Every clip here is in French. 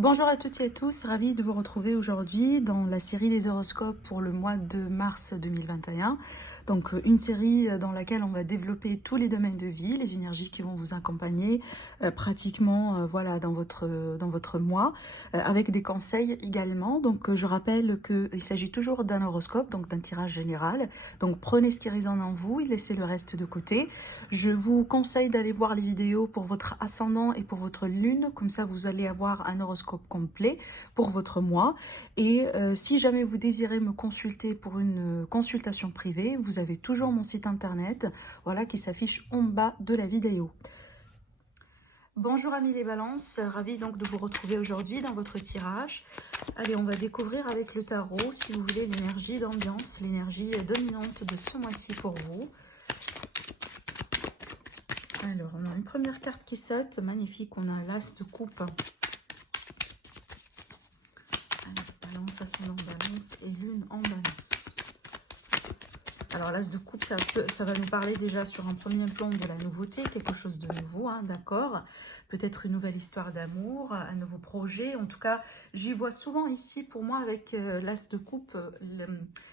Bonjour à toutes et à tous, ravie de vous retrouver aujourd'hui dans la série des horoscopes pour le mois de mars 2021. Donc une série dans laquelle on va développer tous les domaines de vie, les énergies qui vont vous accompagner pratiquement voilà, dans votre mois, avec des conseils également. Donc je rappelle qu'il s'agit toujours d'un horoscope, donc d'un tirage général. Donc prenez ce qui résonne en vous et laissez le reste de côté. Je vous conseille d'aller voir les vidéos pour votre ascendant et pour votre lune, comme ça vous allez avoir un horoscope complet pour votre mois. Et si jamais vous désirez me consulter pour une consultation privée, vous avez toujours mon site internet, voilà, qui s'affiche en bas de la vidéo. Bonjour amis les balances, ravie donc de vous retrouver aujourd'hui dans votre tirage. Allez, on va découvrir avec le tarot, si vous voulez, l'énergie d'ambiance, l'énergie dominante de ce mois-ci pour vous. Alors, on a une première carte qui saute, magnifique, on a l'as de coupe. Allez, balance, ascendant, balance et lune en balance. Alors, l'as de coupe, ça va nous parler déjà sur un premier plan de la nouveauté, quelque chose de nouveau, hein, d'accord. Peut-être une nouvelle histoire d'amour, un nouveau projet. En tout cas, j'y vois souvent ici, pour moi, avec l'as de coupe,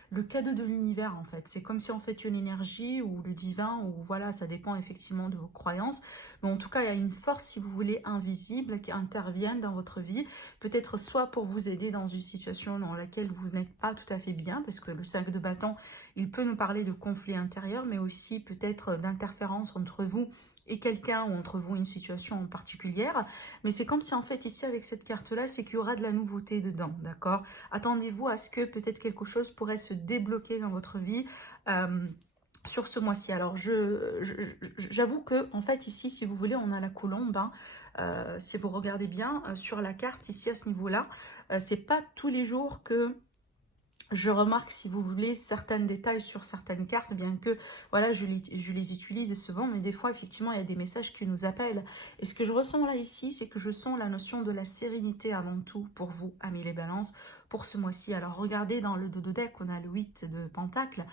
le cadeau de l'univers, en fait. C'est comme si, en fait, une énergie ou le divin, ou voilà, ça dépend effectivement de vos croyances. Mais en tout cas, il y a une force, si vous voulez, invisible qui intervient dans votre vie. Peut-être soit pour vous aider dans une situation dans laquelle vous n'êtes pas tout à fait bien, parce que le 5 de bâton, il peut nous parler de conflits intérieurs, mais aussi peut-être d'interférences entre vous et quelqu'un ou entre vous une situation en particulière. Mais c'est comme si en fait ici avec cette carte-là, c'est qu'il y aura de la nouveauté dedans, d'accord? Attendez-vous à ce que peut-être quelque chose pourrait se débloquer dans votre vie sur ce mois-ci. Alors j'avoue que en fait ici, si vous voulez, on a la colombe, hein. Si vous regardez bien sur la carte ici à ce niveau-là, c'est pas tous les jours que je remarque, si vous voulez, certains détails sur certaines cartes, bien que voilà, je les utilise souvent, mais des fois, effectivement, il y a des messages qui nous appellent. Et ce que je ressens là, ici, c'est que je sens la notion de la sérénité avant tout pour vous, amis les balances, pour ce mois-ci. Alors, regardez dans le dodo deck, on a le 8 de Pentacle.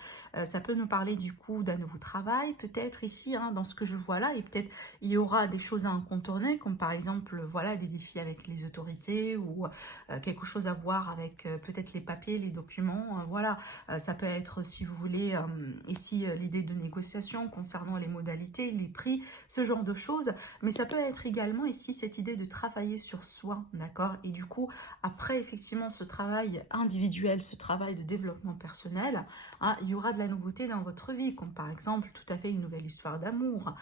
Ça peut nous parler du coup d'un nouveau travail, peut-être ici, hein, dans ce que je vois là, et peut-être il y aura des choses à en contourner, comme par exemple, voilà, des défis avec les autorités ou quelque chose à voir avec peut-être les papiers, les documents, voilà. Ça peut être, si vous voulez, ici, l'idée de négociation concernant les modalités, les prix, ce genre de choses. Mais ça peut être également ici cette idée de travailler sur soi, d'accord? Et du coup, après, effectivement, ce travail individuel, ce travail de développement personnel, hein, il y aura de la nouveauté dans votre vie, comme par exemple, tout à fait une nouvelle histoire d'amour,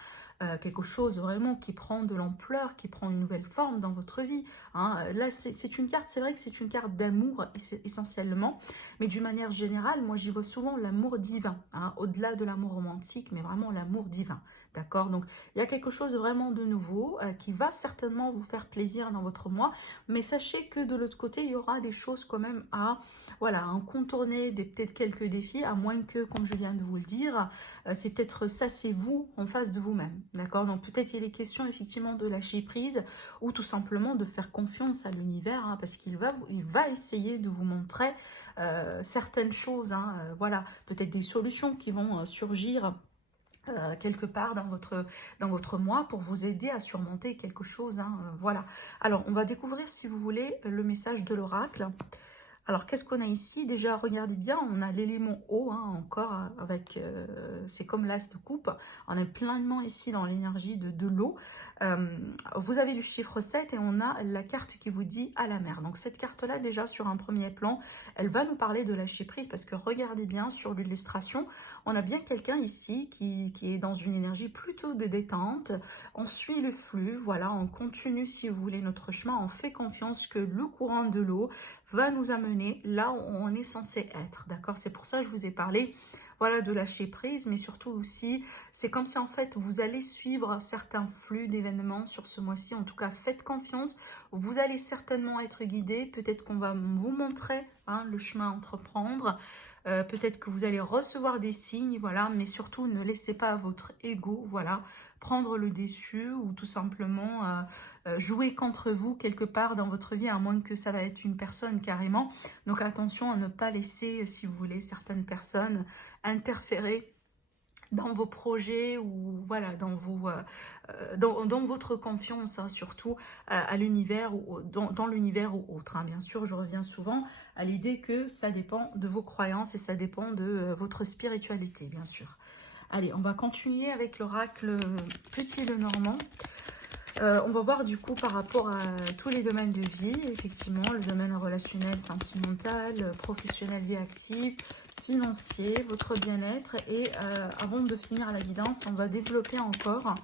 quelque chose vraiment qui prend de l'ampleur, qui prend une nouvelle forme dans votre vie, hein. Là, c'est une carte, c'est vrai que c'est une carte d'amour essentiellement, mais d'une manière générale, moi j'y vois souvent l'amour divin, hein, au-delà de l'amour romantique, mais vraiment l'amour divin, d'accord? Donc il y a quelque chose vraiment de nouveau qui va certainement vous faire plaisir dans votre mois, mais sachez que de l'autre côté, il y aura des choses quand même à, voilà, à contourner, peut-être quelques défis, à moins que, comme je viens de vous le dire, c'est peut-être ça, c'est vous en face de vous-même, d'accord? Donc peut-être il est question effectivement de lâcher prise ou tout simplement de faire confiance à l'univers, hein, parce qu'il va essayer de vous montrer certaines choses, hein, voilà, peut-être des solutions qui vont surgir quelque part dans votre mois pour vous aider à surmonter quelque chose, hein, voilà. Alors, on va découvrir, si vous voulez, le message de l'oracle. Alors, qu'est-ce qu'on a ici? Déjà, regardez bien, on a l'élément eau, hein, encore, avec, c'est comme l'as de coupe. On est pleinement ici dans l'énergie de l'eau. Vous avez le chiffre 7 et on a la carte qui vous dit à la mer. Donc, cette carte-là, déjà, sur un premier plan, elle va nous parler de lâcher prise parce que regardez bien sur l'illustration, on a bien quelqu'un ici qui est dans une énergie plutôt de détente. On suit le flux, voilà, on continue, si vous voulez, notre chemin. On fait confiance que le courant de l'eau va nous amener là où on est censé être, d'accord? C'est pour ça que je vous ai parlé, voilà, de lâcher prise, mais surtout aussi, c'est comme si en fait vous allez suivre certains flux d'événements sur ce mois-ci. En tout cas, faites confiance, vous allez certainement être guidé, peut-être qu'on va vous montrer, hein, le chemin à entreprendre. Peut-être que vous allez recevoir des signes, voilà, mais surtout ne laissez pas votre ego, voilà, prendre le dessus ou tout simplement jouer contre vous quelque part dans votre vie, à moins que ça va être une personne carrément. Donc attention à ne pas laisser, si vous voulez, certaines personnes interférer dans vos projets ou voilà, dans vos, dans votre confiance, hein, surtout à l'univers ou dans l'univers ou autre. Hein. Bien sûr, je reviens souvent à l'idée que ça dépend de vos croyances et ça dépend de votre spiritualité, bien sûr. Allez, on va continuer avec l'oracle Petit Lenormand. On va voir du coup par rapport à tous les domaines de vie, effectivement, le domaine relationnel, sentimental, professionnel, vie active, financier, votre bien-être. Et avant de finir la guidance, on va développer encore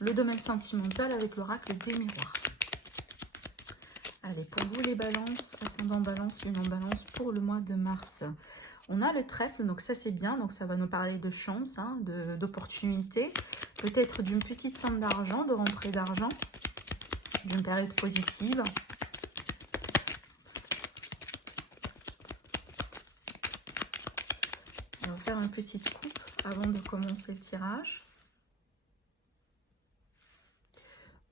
le domaine sentimental avec l'oracle des miroirs. Allez, pour vous les balances, ascendant balance, lune en balance pour le mois de mars. On a le trèfle, donc ça c'est bien, donc ça va nous parler de chance, hein, d'opportunité, peut-être d'une petite somme d'argent, de rentrée d'argent, d'une période positive. On va faire une petite coupe avant de commencer le tirage.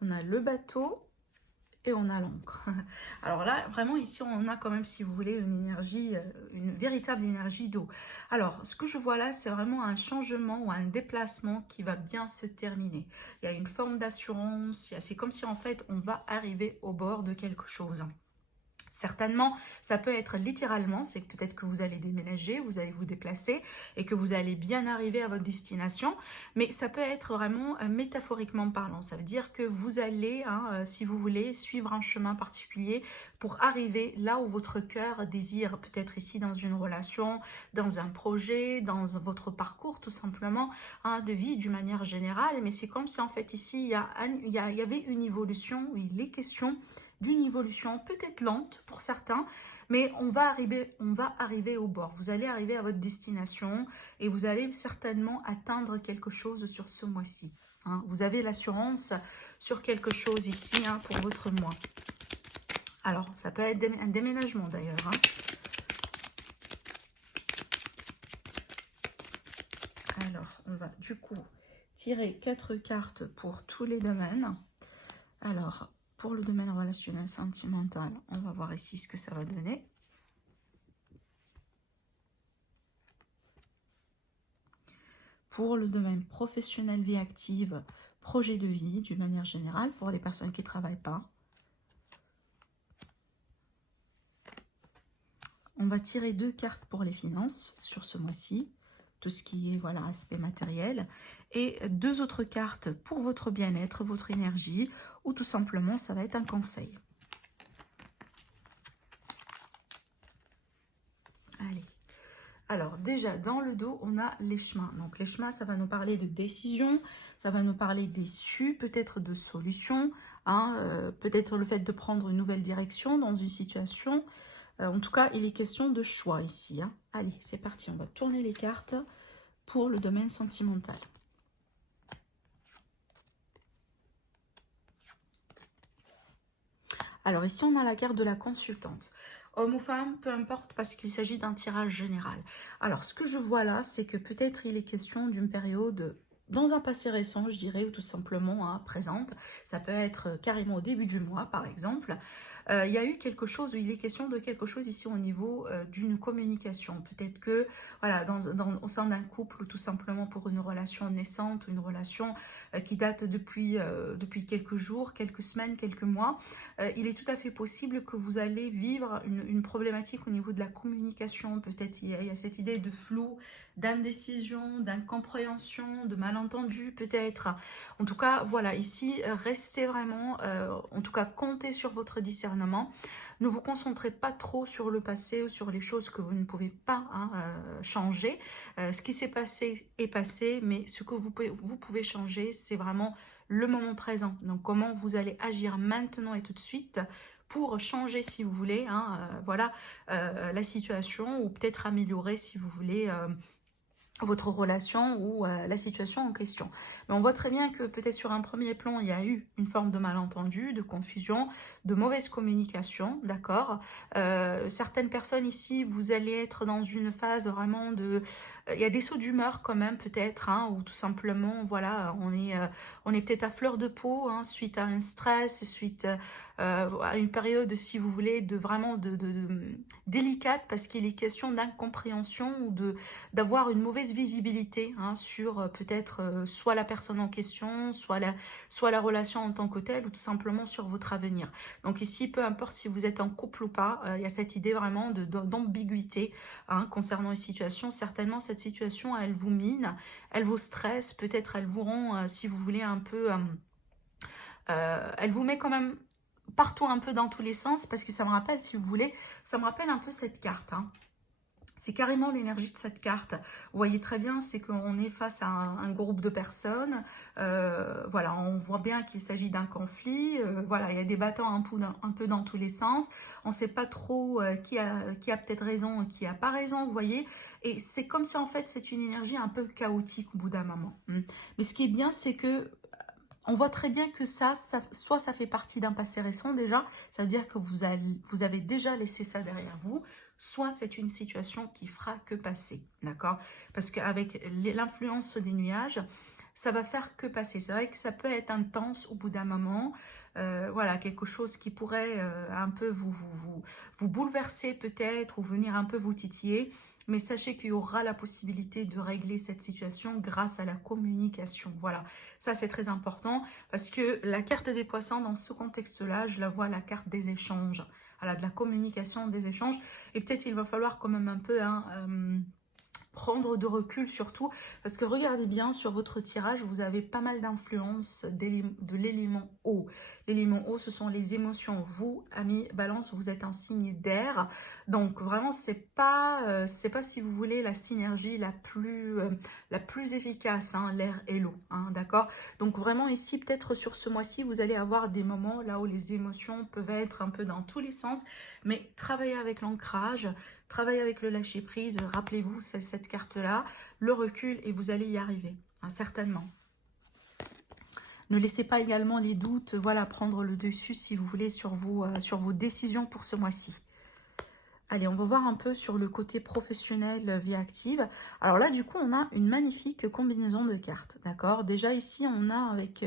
On a le bateau. Et on a l'encre. Alors là, vraiment, ici, on a quand même, si vous voulez, une énergie, une véritable énergie d'eau. Alors, ce que je vois là, c'est vraiment un changement ou un déplacement qui va bien se terminer. Il y a une forme d'assurance. C'est comme si, en fait, on va arriver au bord de quelque chose. Certainement, ça peut être littéralement, c'est peut-être que vous allez déménager, vous allez vous déplacer et que vous allez bien arriver à votre destination. Mais ça peut être vraiment métaphoriquement parlant. Ça veut dire que vous allez, hein, si vous voulez, suivre un chemin particulier pour arriver là où votre cœur désire. Peut-être ici dans une relation, dans un projet, dans votre parcours tout simplement, hein, de vie d'une manière générale. Mais c'est comme si en fait ici, il y avait une évolution où il est question d'une évolution peut-être lente pour certains, mais on va arriver au bord. Vous allez arriver à votre destination et vous allez certainement atteindre quelque chose sur ce mois-ci. Hein. Vous avez l'assurance sur quelque chose ici, hein, pour votre mois. Alors, ça peut être un déménagement d'ailleurs. Hein. Alors, on va du coup tirer 4 cartes pour tous les domaines. Alors, pour le domaine relationnel sentimental, on va voir ici ce que ça va donner. Pour le domaine professionnel, vie active, projet de vie, d'une manière générale, pour les personnes qui ne travaillent pas. On va tirer 2 cartes pour les finances sur ce mois-ci, tout ce qui est voilà, aspect matériel. Et 2 autres cartes pour votre bien-être, votre énergie, ou tout simplement, ça va être un conseil. Allez. Alors, déjà, dans le dos, on a les chemins. Donc, les chemins, ça va nous parler de décision, ça va nous parler d'issue, peut-être de solution, hein, peut-être le fait de prendre une nouvelle direction dans une situation. En tout cas, il est question de choix ici. Hein. Allez, c'est parti. On va tourner les cartes pour le domaine sentimental. Alors ici, on a la carte de la consultante. Homme ou femme, peu importe, parce qu'il s'agit d'un tirage général. Alors, ce que je vois là, c'est que peut-être il est question d'une période dans un passé récent, je dirais, ou tout simplement hein, présente. Ça peut être carrément au début du mois, par exemple. Il y a eu quelque chose, il est question de quelque chose ici au niveau d'une communication. Peut-être que, voilà, au sein d'un couple, ou tout simplement pour une relation naissante, une relation qui date depuis quelques jours, quelques semaines, quelques mois, il est tout à fait possible que vous allez vivre une problématique au niveau de la communication. Peut-être il y a cette idée de flou, d'indécision, d'incompréhension, de malentendu peut-être. En tout cas, voilà, ici, restez vraiment, en tout cas, comptez sur votre discernement. Ne vous concentrez pas trop sur le passé ou sur les choses que vous ne pouvez pas hein, changer. Ce qui s'est passé est passé, mais ce que vous pouvez changer, c'est vraiment le moment présent. Donc, comment vous allez agir maintenant et tout de suite pour changer, si vous voulez, hein, voilà, la situation ou peut-être améliorer, si vous voulez, votre relation ou la situation en question. Mais on voit très bien que peut-être sur un premier plan, il y a eu une forme de malentendu, de confusion, de mauvaise communication, d'accord. Certaines personnes ici, vous allez être dans une phase vraiment de... il y a des sauts d'humeur quand même peut-être, hein, ou tout simplement, voilà, on est peut-être à fleur de peau, hein, suite à un stress, suite à une période, si vous voulez, de vraiment délicate, parce qu'il est question d'incompréhension ou d'avoir une mauvaise visibilité hein, sur peut-être soit la personne en question, soit la relation en tant que telle, ou tout simplement sur votre avenir. Donc ici, peu importe si vous êtes en couple ou pas, il y a cette idée vraiment d'ambiguïté hein, concernant une situation. Certainement, cette situation, elle vous mine, elle vous stresse, peut-être elle vous rend, si vous voulez, un peu... elle vous met quand même partout un peu dans tous les sens, parce que ça me rappelle, si vous voulez, ça me rappelle un peu cette carte. Hein. C'est carrément l'énergie de cette carte. Vous voyez très bien, c'est qu'on est face à un groupe de personnes. Voilà, on voit bien qu'il s'agit d'un conflit. Voilà, il y a des battants un peu dans tous les sens. On ne sait pas trop qui a peut-être raison et qui n'a pas raison, vous voyez. Et c'est comme si en fait c'est une énergie un peu chaotique au bout d'un moment. Mais ce qui est bien, c'est que on voit très bien que soit ça fait partie d'un passé récent déjà, ça veut dire que vous avez déjà laissé ça derrière vous, soit c'est une situation qui fera que passer, d'accord? Parce qu'avec l'influence des nuages, ça va faire que passer. C'est vrai que ça peut être intense au bout d'un moment, voilà, quelque chose qui pourrait un peu vous bouleverser peut-être, ou venir un peu vous titiller. Mais sachez qu'il y aura la possibilité de régler cette situation grâce à la communication. Voilà, ça c'est très important parce que la carte des poissons, dans ce contexte-là, je la vois la carte des échanges. Voilà, de la communication, des échanges. Et peut-être il va falloir quand même un peu... Hein, prendre de recul surtout, parce que regardez bien sur votre tirage, vous avez pas mal d'influence de l'élément eau. L'élément eau, ce sont les émotions. Vous, amis Balance, vous êtes un signe d'air, donc vraiment c'est pas si vous voulez la synergie la plus efficace, hein, l'air et l'eau, hein, d'accord. Donc vraiment ici, peut-être sur ce mois-ci, vous allez avoir des moments là où les émotions peuvent être un peu dans tous les sens, mais travaillez avec l'ancrage. Travaillez avec le lâcher-prise, rappelez-vous cette carte-là, le recul, et vous allez y arriver, hein, certainement. Ne laissez pas également les doutes, voilà, prendre le dessus si vous voulez sur vos décisions pour ce mois-ci. Allez, on va voir un peu sur le côté professionnel vie active. Alors là, du coup, on a une magnifique combinaison de cartes, d'accord? Déjà ici, on a avec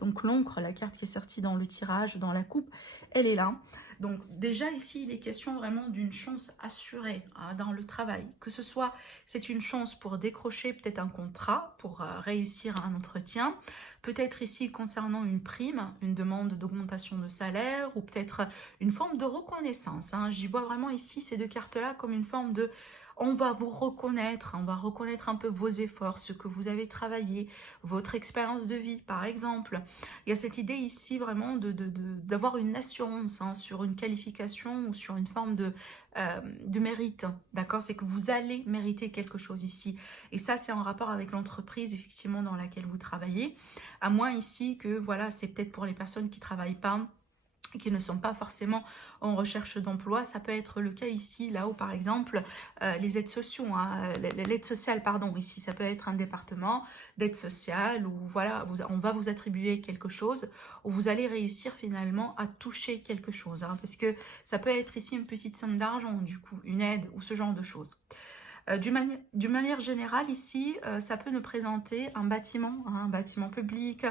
donc l'encre, la carte qui est sortie dans le tirage, dans la coupe, elle est là. Donc déjà ici, il est question vraiment d'une chance assurée hein, dans le travail. Que ce soit, c'est une chance pour décrocher peut-être un contrat, pour réussir un entretien. Peut-être ici concernant une prime, une demande d'augmentation de salaire, ou peut-être une forme de reconnaissance. Hein. J'y vois vraiment ici ces deux cartes-là comme une forme de... On va vous reconnaître, on va reconnaître un peu vos efforts, ce que vous avez travaillé, votre expérience de vie par exemple. Il y a cette idée ici vraiment d'avoir une assurance hein, sur une qualification ou sur une forme de mérite, d'accord? C'est que vous allez mériter quelque chose ici. Et ça, c'est en rapport avec l'entreprise effectivement dans laquelle vous travaillez. À moins ici que, voilà, c'est peut-être pour les personnes qui ne travaillent pas, qui ne sont pas forcément en recherche d'emploi. Ça peut être le cas ici, là où par exemple les aides sociaux, hein, l'aide sociale, pardon, ici ça peut être un département d'aide sociale où voilà, on va vous attribuer quelque chose, où vous allez réussir finalement à toucher quelque chose, hein, parce que ça peut être ici une petite somme d'argent, du coup, une aide ou ce genre de choses. D'une manière générale, ici, ça peut nous présenter un bâtiment, hein, un bâtiment public,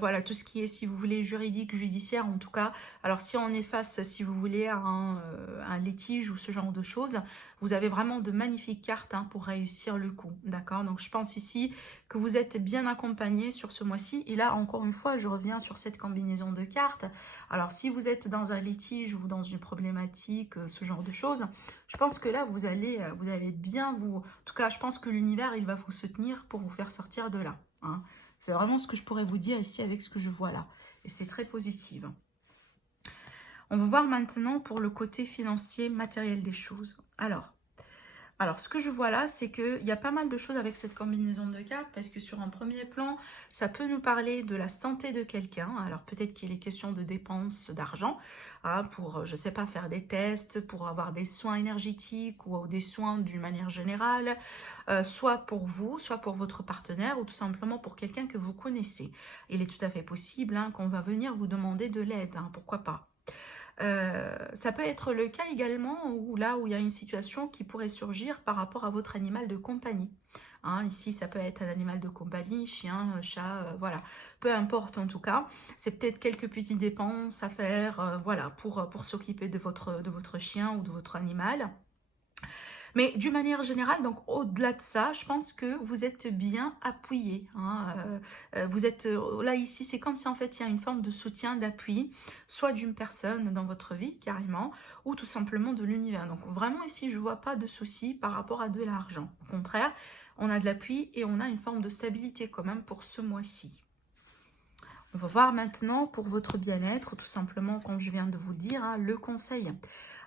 voilà, tout ce qui est, si vous voulez, juridique, judiciaire en tout cas. Alors si on est face, si vous voulez, à un litige ou ce genre de choses, vous avez vraiment de magnifiques cartes hein, pour réussir le coup, d'accord? Donc je pense ici que vous êtes bien accompagné sur ce mois-ci. Et là, encore une fois, je reviens sur cette combinaison de cartes. Alors si vous êtes dans un litige ou dans une problématique, ce genre de choses, je pense que là, vous allez bien vous... En tout cas, je pense que l'univers, il va vous soutenir pour vous faire sortir de là, hein. C'est vraiment ce que je pourrais vous dire ici avec ce que je vois là. Et c'est très positif. On va voir maintenant pour le côté financier, matériel des choses. Alors, ce que je vois là, c'est qu'il y a pas mal de choses avec cette combinaison de cartes, parce que sur un premier plan, ça peut nous parler de la santé de quelqu'un. Alors peut-être qu'il est question de dépenses d'argent, hein, pour, je ne sais pas, faire des tests, pour avoir des soins énergétiques ou des soins d'une manière générale, soit pour vous, soit pour votre partenaire, ou tout simplement pour quelqu'un que vous connaissez. Il est tout à fait possible hein, qu'on va venir vous demander de l'aide, hein, pourquoi pas. Ça peut être le cas également où là où il y a une situation qui pourrait surgir par rapport à votre animal de compagnie. Hein. Ici, ça peut être un animal de compagnie, chien, chat, voilà. Peu importe en tout cas. C'est peut-être quelques petites dépenses à faire, voilà, pour s'occuper de votre chien ou de votre animal. Mais d'une manière générale, donc au-delà de ça, je pense que vous êtes bien appuyé. Hein, vous êtes là ici, c'est comme si en fait il y a une forme de soutien, d'appui, soit d'une personne dans votre vie carrément, ou tout simplement de l'univers. Donc vraiment ici, je vois pas de souci par rapport à de l'argent. Au contraire, on a de l'appui et on a une forme de stabilité quand même pour ce mois-ci. On va voir maintenant pour votre bien-être, tout simplement, comme je viens de vous le dire, hein, le conseil.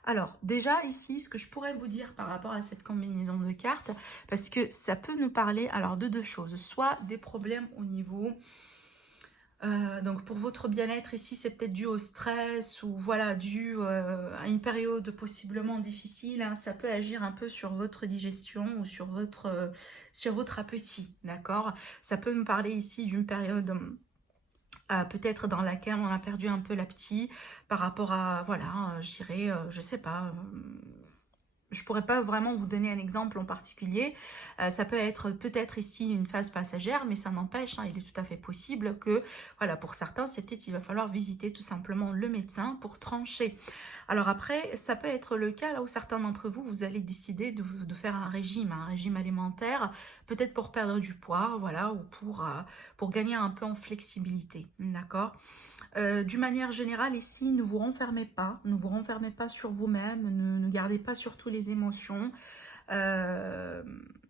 Alors, déjà ici, ce que je pourrais vous dire par rapport à cette combinaison de cartes, parce que ça peut nous parler alors de deux choses. Soit des problèmes au niveau... donc pour votre bien-être ici, c'est peut-être dû au stress ou voilà, dû à une période possiblement difficile. Hein. Ça peut agir un peu sur votre digestion ou sur votre appétit, d'accord? Ça peut nous parler ici d'une période... peut-être dans laquelle on a perdu un peu l'appétit par rapport à, voilà, je dirais, je sais pas, je pourrais pas vraiment vous donner un exemple en particulier. Ça peut être peut-être ici une phase passagère, mais ça n'empêche, hein, il est tout à fait possible que, voilà, pour certains, c'est peut-être il va falloir visiter tout simplement le médecin pour trancher. Alors après, ça peut être le cas là où certains d'entre vous, vous allez décider de faire un régime alimentaire, peut-être pour perdre du poids, voilà, ou pour gagner un peu en flexibilité, d'accord? D'une manière générale, ici, ne vous renfermez pas sur vous-même, ne gardez pas surtout les émotions. Euh,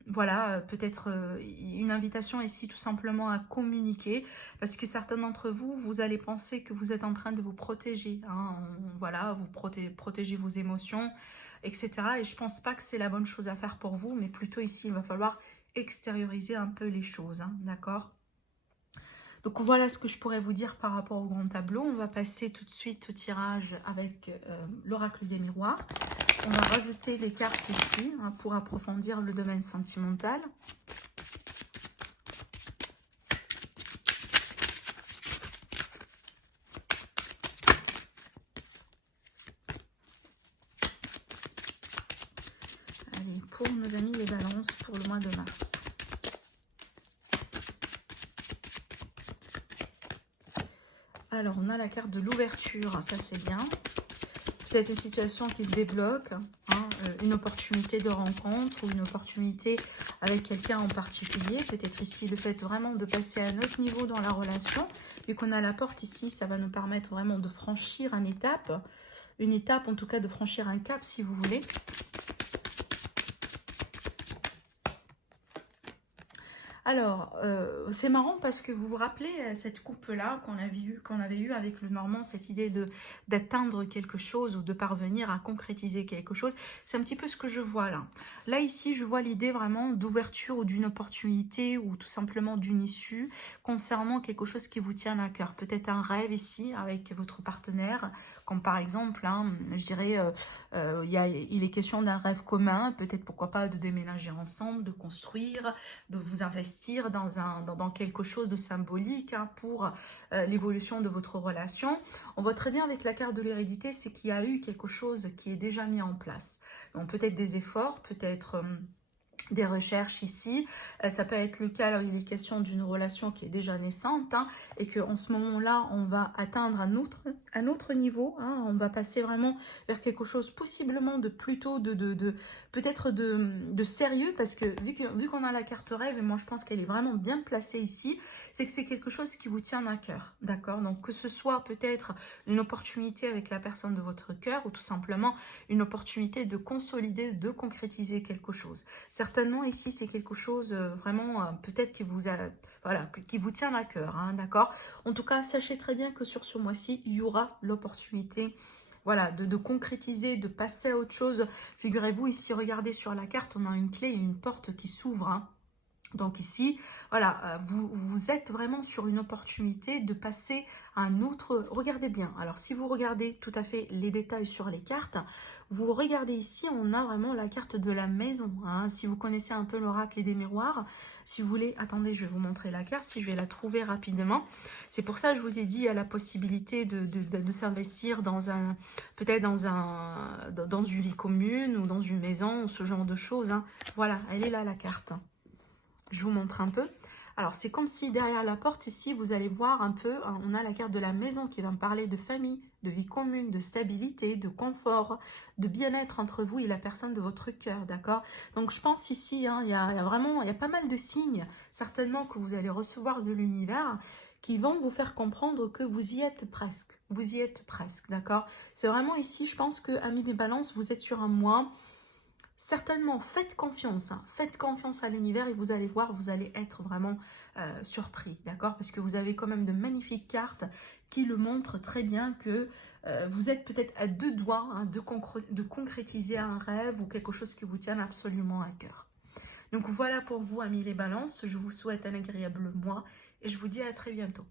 voilà, peut-être une invitation ici tout simplement à communiquer, parce que certains d'entre vous, vous allez penser que vous êtes en train de vous protéger, hein, voilà, vous protégez vos émotions, etc. Et je pense pas que c'est la bonne chose à faire pour vous, mais plutôt ici, il va falloir extérioriser un peu les choses, hein, d'accord? Donc voilà ce que je pourrais vous dire par rapport au grand tableau. On va passer tout de suite au tirage avec l'oracle des miroirs. On va rajouter des cartes ici, hein, pour approfondir le domaine sentimental. Allez, pour nos amis les balances pour le mois de mars. Alors, on a la carte de l'ouverture, ça c'est bien. Peut-être une situation qui se débloque, hein, une opportunité de rencontre ou une opportunité avec quelqu'un en particulier. Peut-être ici le fait vraiment de passer à un autre niveau dans la relation. Vu qu'on a la porte ici, ça va nous permettre vraiment de franchir une étape en tout cas de franchir un cap si vous voulez. Alors, c'est marrant parce que vous vous rappelez cette coupe-là qu'on avait eue avec le Normand, cette idée d'atteindre quelque chose ou de parvenir à concrétiser quelque chose. C'est un petit peu ce que je vois là. Là, ici, je vois l'idée vraiment d'ouverture ou d'une opportunité ou tout simplement d'une issue concernant quelque chose qui vous tient à cœur. Peut-être un rêve ici avec votre partenaire, comme par exemple, hein, je dirais, il est question d'un rêve commun, peut-être pourquoi pas de déménager ensemble, de construire, de vous investir dans quelque chose de symbolique, hein, pour l'évolution de votre relation. On voit très bien avec la carte de l'hérédité, c'est qu'il y a eu quelque chose qui est déjà mis en place. Donc peut-être des efforts, peut-être... des recherches ici, ça peut être le cas, alors il est question d'une relation qui est déjà naissante, hein, et qu'en ce moment-là, on va atteindre un autre niveau, hein, on va passer vraiment vers quelque chose possiblement de plutôt peut-être de sérieux, parce que vu qu'on a la carte rêve, et moi je pense qu'elle est vraiment bien placée ici, c'est que c'est quelque chose qui vous tient à cœur, d'accord? Donc que ce soit peut-être une opportunité avec la personne de votre cœur, ou tout simplement une opportunité de consolider, de concrétiser quelque chose. Certainement ici c'est quelque chose vraiment peut-être qui vous a, voilà, qui vous tient à cœur, hein, d'accord? En tout cas, sachez très bien que sur ce mois-ci, il y aura l'opportunité, voilà, de concrétiser, de passer à autre chose. Figurez-vous ici, regardez sur la carte, on a une clé et une porte qui s'ouvrent, hein. Donc ici, voilà, vous êtes vraiment sur une opportunité de passer à un autre... Regardez bien. Alors, si vous regardez tout à fait les détails sur les cartes, vous regardez ici, on a vraiment la carte de la maison, hein. Si vous connaissez un peu l'oracle des miroirs, si vous voulez... Attendez, je vais vous montrer la carte, si je vais la trouver rapidement. C'est pour ça que je vous ai dit, il y a la possibilité de s'investir dans un... Peut-être dans une vie commune ou dans une maison, ou ce genre de choses, hein. Voilà, elle est là, la carte. Je vous montre un peu. Alors, c'est comme si derrière la porte, ici, vous allez voir un peu, hein, on a la carte de la maison qui va me parler de famille, de vie commune, de stabilité, de confort, de bien-être entre vous et la personne de votre cœur, d'accord? Donc, je pense ici, hein, il y a vraiment, il y a pas mal de signes, certainement, que vous allez recevoir de l'univers, qui vont vous faire comprendre que vous y êtes presque. Vous y êtes presque, d'accord? C'est vraiment ici, je pense que, amis des balances, vous êtes sur un mois. Certainement, faites confiance, hein. Faites confiance à l'univers et vous allez voir, vous allez être vraiment surpris, d'accord? Parce que vous avez quand même de magnifiques cartes qui le montrent très bien que vous êtes peut-être à deux doigts, hein, de concrétiser un rêve ou quelque chose qui vous tient absolument à cœur. Donc voilà pour vous, amis les balances, je vous souhaite un agréable mois et je vous dis à très bientôt.